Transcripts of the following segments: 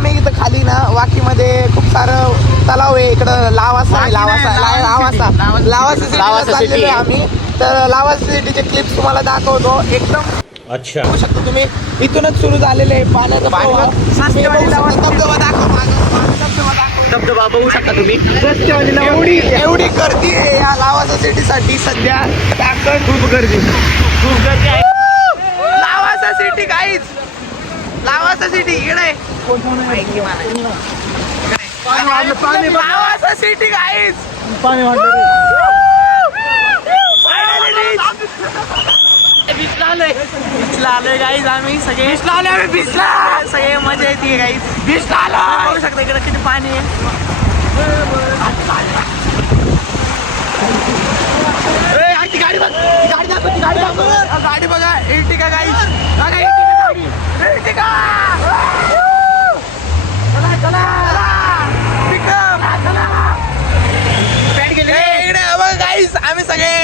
आम्ही इथं खाली ना वाकीमध्ये खूप सारं तलाव आहे इकडं लावासा चाललेलो आहे आम्ही. तर लावासा सिटीचे क्लिप्स तुम्हाला दाखवतो एकदम. अच्छा बघू शकता तुम्ही इथूनच सुरू झालेले आहे पाण्याचा प्रवाह. धबधबा दाखव धबधबा बघू शकता तुम्ही. एवढी गर्दी आहे या लावासा सिटीसाठी सध्या. खूप गर्दी आहे. लावासा सिटी काहीच लावासा सिटी इकडे लावासा सिटी काहीच पाणी बीचला आलोय गाईज आम्ही सगळे. बीचला सगळे मजा येते गाईज. बीचला आलो बघू शकता इकडे किती पाणी आहे. गाडी बघा इर्टिगा गाईज. इर्टिगा गाईज आम्ही सगळे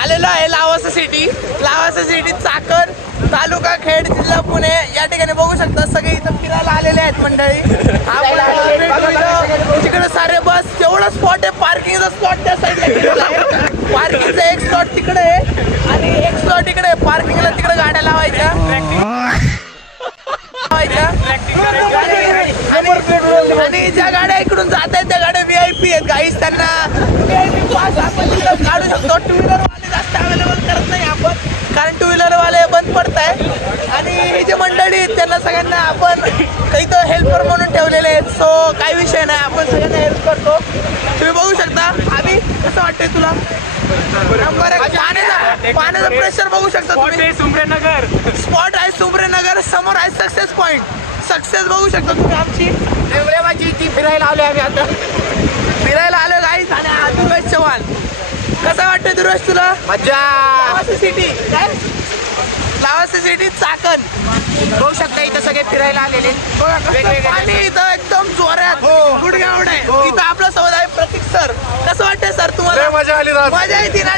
आलेलो आहे लावासा सिटी. लावासा सिटी चाकण तालुका खेड जिल्हा पुणे या ठिकाणी बघू शकता. सगळे इथं फिरायला आलेले आहेत मंडळी. तिकडे सारे बस तेवढं स्पॉट आहे. पार्किंगचा स्पॉट त्या साईडला पार्किंगचा एक स्पॉट तिकडे आहे आणि एक स्पॉट इकडे. पार्किंगला तिकडे गाड्या लावायच्या आणि ज्या गाड्या इकडून जात आहेत त्या गाड्या VIP आहेत गाईस. त्यांना VIP पास आपण काढू शकतो. टू व्हीलर वाले जास्त अवेलेबल करत नाही आपण, कारण टू व्हीलर वाले बंद पडत आहे. आणि हे जे मंडळी आहेत त्यांना सगळ्यांना आपण इथं हेल्पर म्हणून ठेवलेले आहेत. सो काही विषय नाही, आपण सगळ्यांना हेल्प करतो. तुम्ही बघू शकता. आम्ही कसं वाटतंय तुला? पाण्याचा प्रेशर बघू शकता तुम्ही. सुमरेनगर स्पॉट आहे सुमरेनगर. समोर आहे सक्सेस पॉइंट. सक्सेस बघू शकता तुम्ही. आमची ती फिरायला आलो आम्ही आता. फिरायला आलो गाईस. आणि दुर्वेश चव्हाण कसं वाटतं दुर्वेश तुला? मजा. लावासा सिटी काय? लावासा सिटी चाकण बघू शकता इथं सगळे फिरायला आलेले आणि इथं एकदम जोरात गुडगावड आहे. इथं आपला सोबत आहे प्रतीक सर. कसं वाटतंय सर तुम्हाला? मजा आली. मजा येते ना